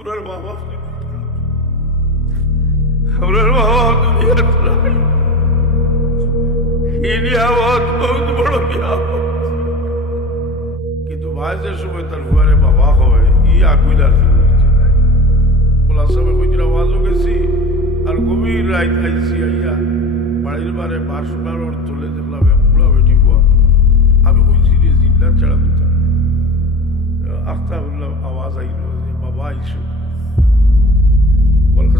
আপনার বাবা আপনার বাবা দুনিয়ার নাই এই নিয়ামত বহুত বড় নিয়ামত কিন্তু বয়সের সময় তার হুয়ারে বাবা হয় ই আগুইলার ওলা সবাই কইছিল আওয়াজও গেছি আর গভীর রাত আইসি আইয়া বাড়ির বারে বাসনার ওর তুলে দেখলাম পুরা বেটি বুয়া আমি কইছি রে জিল্লার ছাড়া কোথা আখতা বললাম আওয়াজ আইল যে বাবা আইসো বললো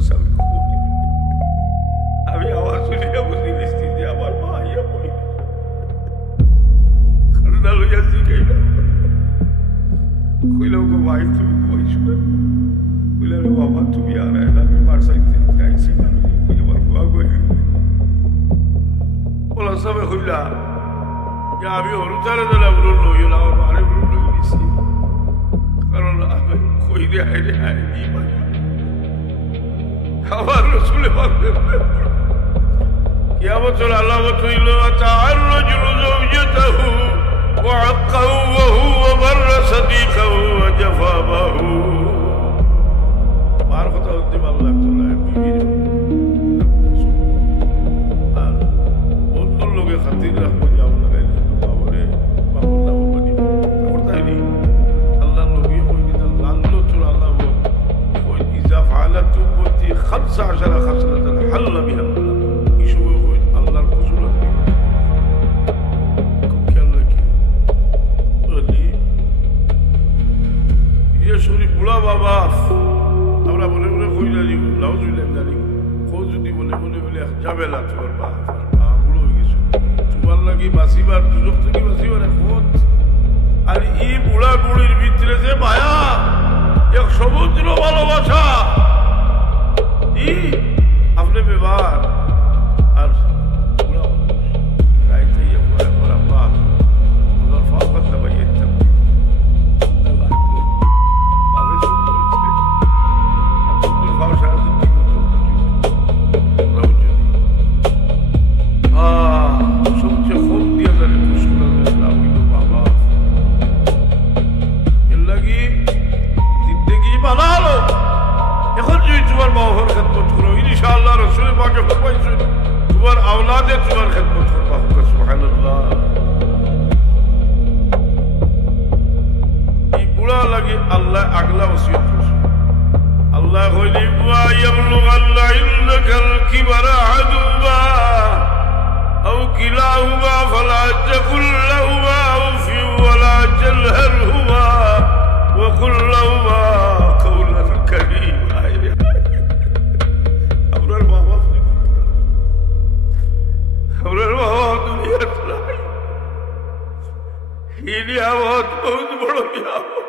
আমি আওয়াজ শুনিয়া বুঝি দিচ্ছি যে আমার মা আইয়া বলি খান্না লইয়া শিখাইল কইলাম গো ভাই তুমি কইছো কইলাম বাবা তুমি আর আমি মার সাইতে আইসি আমার বুয়া কই বলা সবে হইলা যে আমি হরুতারে দিলাম লইলা আমার মারে লই দিছি কারণ আমি কই রে আইরে আইরে আমার রসুলে কিয়ামত চলে আল্লাহ বলছিল তাআররুজু যাওজাতাহু ওয়া আক্কাহু ওয়া হুয়া বাররা সাদিকাহু ওয়া জাফাবাহু আর কথা হচ্ছে আল্লাহ তাআলা বিবির আর অন্য লোকে খাতির রাখবো যাও লাগাইলে বাবরে বাবুল্লাহ বলি করতাইনি আল্লাহ নবী কইনি তার লাল্লো চলে আল্লাহ কই ইজা ফাআলাতু বতি 15 খাসলাতান হাল্লা বিহা ইসুবে কই আল্লাহর কুসুল আছে খুব খেয়াল রাখি বলি ইয়ে শরী বুড়া বাবা আমরা বলে বলে কইলা দিব লাউজুল্লাহ জানি কো যদি বলে বলে বলে যাবে না তোর বা বুড়ো হয়ে গেছে তোমার লাগি বাসিবার সুযোগ থেকে বাসিবার এখন আর এই বুড়া বুড়ির ভিতরে যে মায়া এক সমুদ্র ভালোবাসা আপনি ব্যবহার আর বুড়া রাইতে বড় পা আমার ফাঁকা ভাই একটা সবচেয়ে কম দিয়ে তাহলে মুশকিল বাবা এর লাগি জিন্দগি বানালো এখন যদি তোমার বাবার খেদমত করো ইনশাআল্লাহ রসুলের পাকে ফরমাইছেন তোমার আওলাদে তোমার খেদমত করবা সুবহানাল্লাহ এই বুড়া লাগে আল্লাহ আগলা ওসিয়ত করছে আল্লাহ কইলি ওয়া ইয়াবলুগাল্লা ইন্নাকাল কিবারা আদুবা আও কিলাহুমা ফালা তাকুল লাহুমা উফি ওয়ালা তানহারহুমা ওয়া কুল লাহুমা কাওলান কারীমা আপনার বাবা দুনিয়ার নাই এই নিয়ামত বহুত বড় নিয়ামত